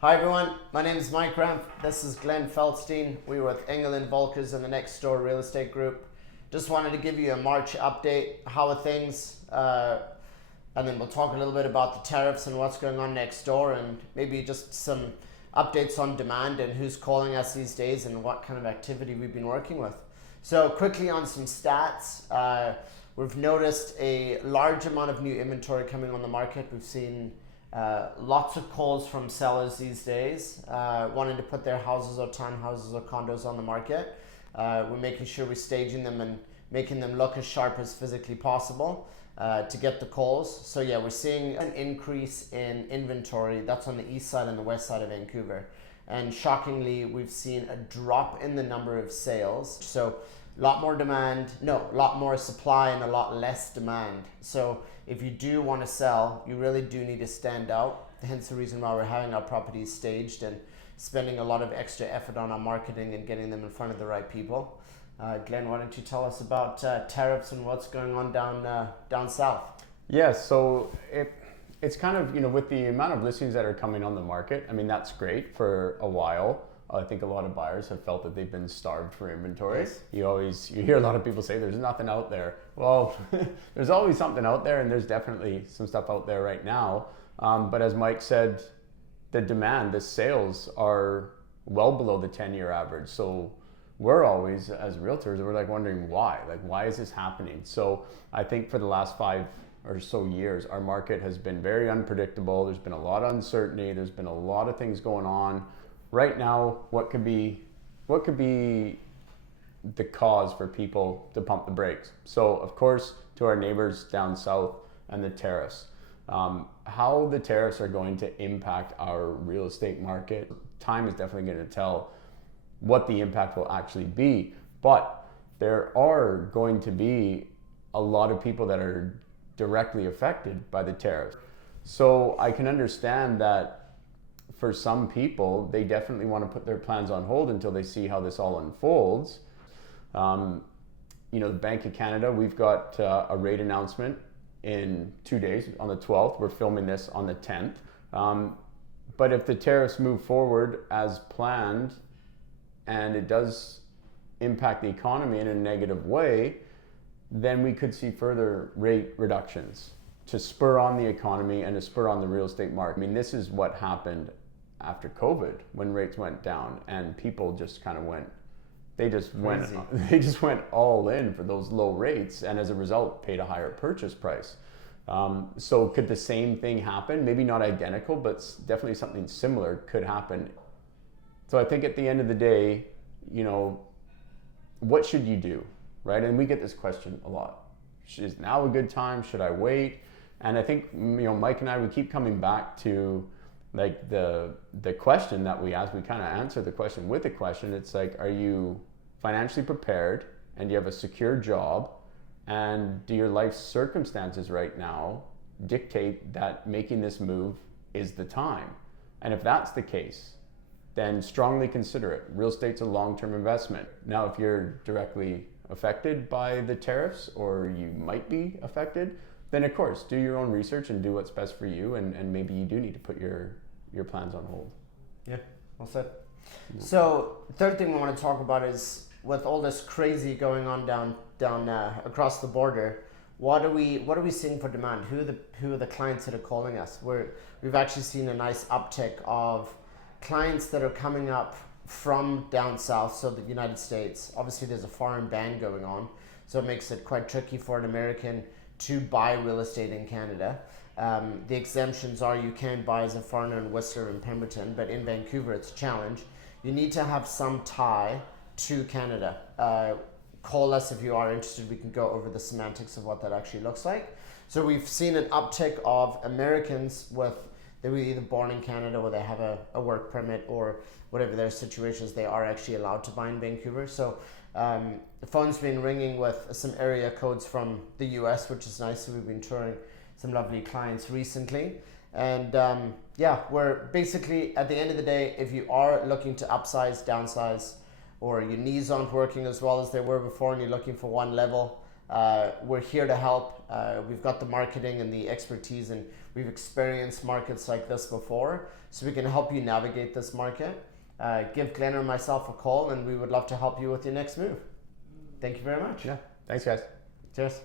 Hi everyone, my name is Mike Ramp. This is Glenn Feldstein. We're with Engel and Völkers in the Next Door Real Estate Group. Just wanted to give you a March update. How are things? And then we'll talk a little bit about the tariffs and what's going on next door, and maybe just some updates on demand and who's calling us these days and what kind of activity we've been working with. So quickly on some stats, we've noticed a large amount of new inventory coming on the market. We've seen lots of calls from sellers these days wanting to put their houses or townhouses or condos on the market. We're making sure we're staging them and making them look as sharp as physically possible to get the calls. So yeah, we're seeing an increase in inventory. That's on the east side and the west side of Vancouver. And shockingly, we've seen a drop in the number of sales. So a lot more supply and a lot less demand. So if you do want to sell, you really do need to stand out. Hence the reason why we're having our properties staged and spending a lot of extra effort on our marketing and getting them in front of the right people. Glenn, why don't you tell us about tariffs and what's going on down south? Yeah, so it's kind of, with the amount of listings that are coming on the market, I mean, that's great for a while. I think a lot of buyers have felt that they've been starved for inventory. Yes. You hear a lot of people say there's nothing out there. Well, there's always something out there, and there's definitely some stuff out there right now. But as Mike said, the sales are well below the 10-year average. So we're always, as realtors, we're like wondering why. Like, why is this happening? So I think for the last 5 or so years, our market has been very unpredictable. There's been a lot of uncertainty. There's been a lot of things going on. Right now, what could be the cause for people to pump the brakes? So, of course, to our neighbors down south and the tariffs. How the tariffs are going to impact our real estate market, time is definitely going to tell what the impact will actually be. But there are going to be a lot of people that are directly affected by the tariffs. So I can understand that for some people, they definitely want to put their plans on hold until they see how this all unfolds. The Bank of Canada, we've got a rate announcement in 2 days on the 12th. We're filming this on the 10th. But if the tariffs move forward as planned and it does impact the economy in a negative way, then we could see further rate reductions to spur on the economy and to spur on the real estate market. I mean, this is what happened after COVID when rates went down and people just kind of went all in for those low rates, and as a result paid a higher purchase price. So could the same thing happen? Maybe not identical, but definitely something similar could happen. So I think at the end of the day, what should you do, right? And we get this question a lot. Is now a good time? Should I wait? And I think, Mike and I, we keep coming back to like the question that we ask. We kind of answer the question with a question. It's like, are you financially prepared, and do you have a secure job, and do your life circumstances right now dictate that making this move is the time? And if that's the case, then strongly consider it. Real estate's a long-term investment. Now, if you're directly affected by the tariffs, or you might be affected, then of course do your own research and do what's best for you, and maybe you do need to put your plans on hold. Yeah, well said. So third thing we want to talk about is, with all this crazy going on down across the border, what are we seeing for demand? Who are the clients that are calling us? We've actually seen a nice uptick of clients that are coming up from down south, so the United States. Obviously there's a foreign ban going on, so it makes it quite tricky for an American to buy real estate in Canada. The exemptions are you can buy as a foreigner in Whistler and Pemberton, but in Vancouver it's a challenge. You need to have some tie to Canada. Call us if you are interested. We can go over the semantics of what that actually looks like. So we've seen an uptick of Americans they were either born in Canada or they have a work permit or whatever their situation is, they are actually allowed to buy in Vancouver. So the phone's been ringing with some area codes from the US, which is nice. So we've been touring some lovely clients recently. And we're basically, at the end of the day, if you are looking to upsize, downsize, or your knees aren't working as well as they were before and you're looking for one level, We're here to help. We've got the marketing and the expertise, and we've experienced markets like this before, so we can help you navigate this market. Give Glenn or myself a call, and we would love to help you with your next move. Thank you very much. Yeah. Thanks, guys. Cheers.